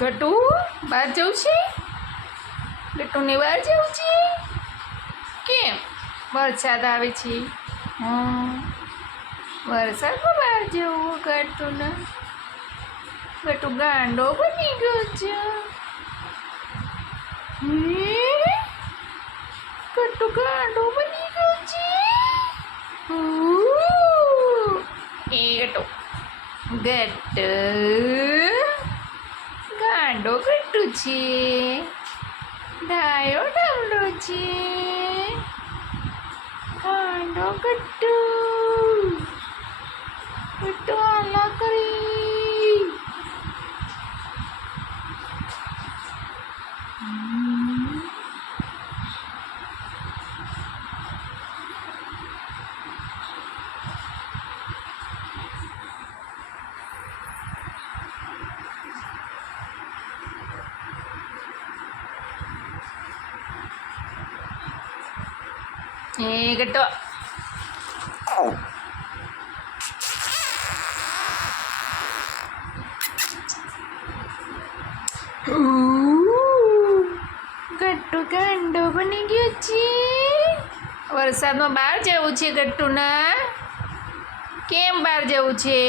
ગટુ બહાર જવું છે? ગટુને બહાર જવું છે? કેમ? વરસાદ આવે છે. વરસાદમાં બહાર જવું ગટુને? ગટુ ગાંડો બની ગયો છે. ગટુ ગાંડો બની ગયો છે. એ ગટુ ગાંડો ગટુ છે. ડાયો ડાવડો છે. ગાંડો ગટુ ગટુ આલા કરી. એ ગટુ ગટ્ટુ ગાંડો બની ગયો છે. વરસાદમાં બહાર જવું છે ગટ્ટુના? કેમ બહાર જવું છે?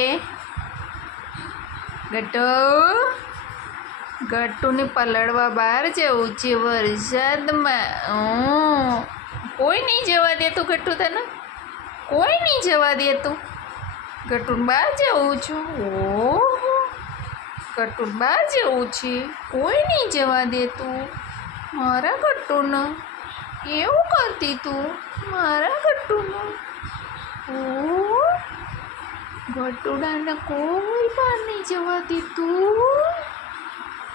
ગટ્ટુને પલળવા બહાર જવું છે વરસાદમાં. કોઈ નહીં જવા દેતું ગટ્ટુ તને? કોઈ નહીં જવા દેતું? ગટ્ટુને બહાર જવું છું. ઓહો, ગટ્ટુને બહાર જવું છે. કોઈ નહીં જવા દેતું મારા ગટ્ટુને. એવું કરતી તું મારા ગટ્ટુને? ઓહ, ગટ્ટુડાને કોઈ બહાર નહીં જવા દેતું.